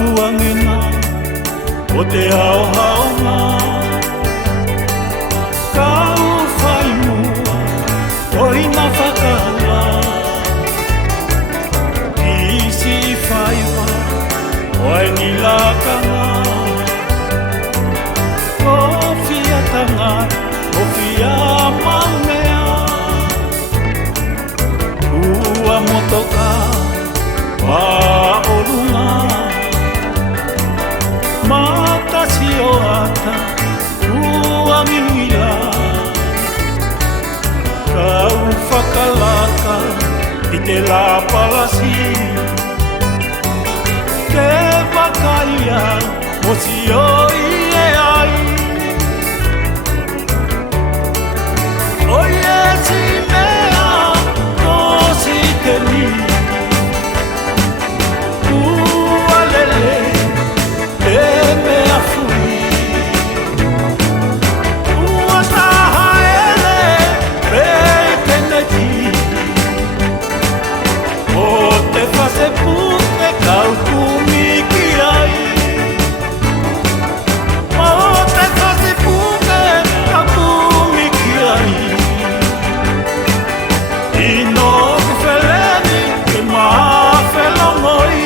tuangena o te hao-haonga. Kau whai mua o ina whakaua, isi I whaiwa o ai ni lakanga. Ko whia tanga, ko whia maumea, ua motoka wa olunga. Mata si o ata, ua miwila, kau whakalaka I te la palasi. Ke wakaia, mo si o I e ai. O ie si mea, no si te ni. Ua lele, e mea fui. Ua taha ele, pei teneti. O te whase puke, kau kumiki ai. O te whase puke, kau kumiki ai. Ino kuwheleni, ke mawhelongoi.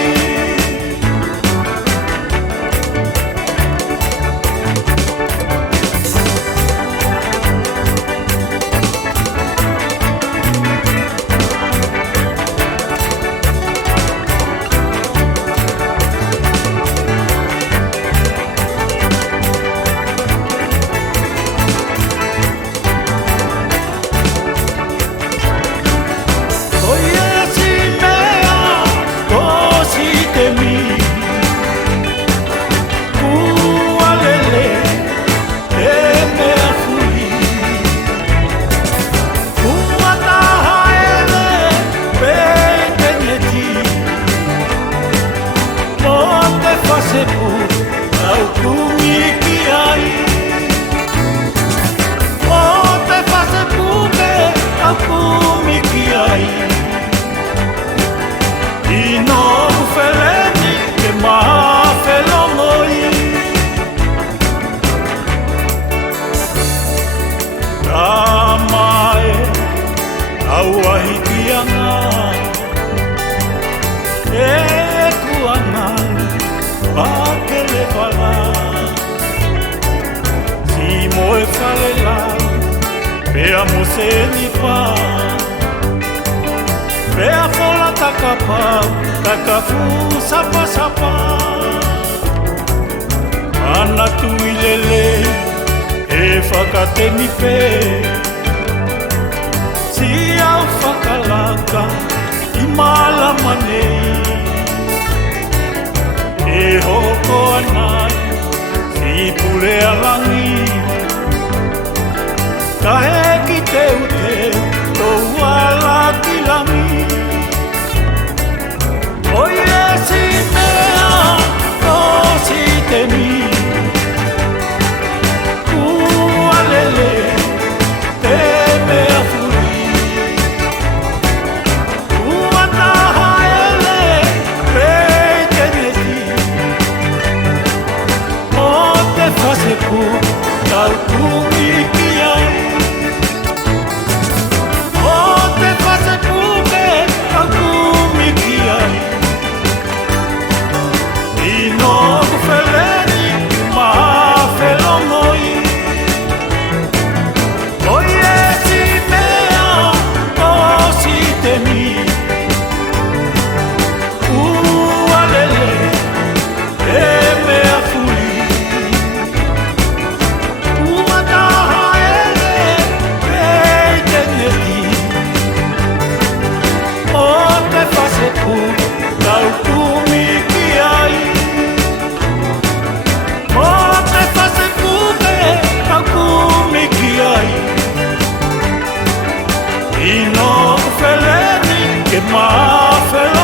Au kumiki ai. O te whase puke, au kumiki ai. Ino uwheleni, ke mawhelongoi. Ka mae, au ahitianga, e kuangai, pakele wala. Si moe whale lau, pea mo se nipa. Pea whola takapau, takafu sapa. Ana tui lele, e whakatemi pe. Si au whakalaka, I malama nei. E hoko anai, si pule alangi. Ka he ki teu tau ala ki langi. O ie si mea, o si te mi. Ua lele, te mea furi. Ua taha ele, pei teneti. O te whase pu, kau kumiki ai. O te whase puke, kau kumiki ai. Ino kuwheleni, mawhelongoi. O ie si mea, o si te mi. Ua lele, e mea fui. Ua taha ele, pei teneti. O te whase pu, kau kumiki ai. O te whase puke, kau kumiki ai. Ino uwheleni, ke mawhelongoi.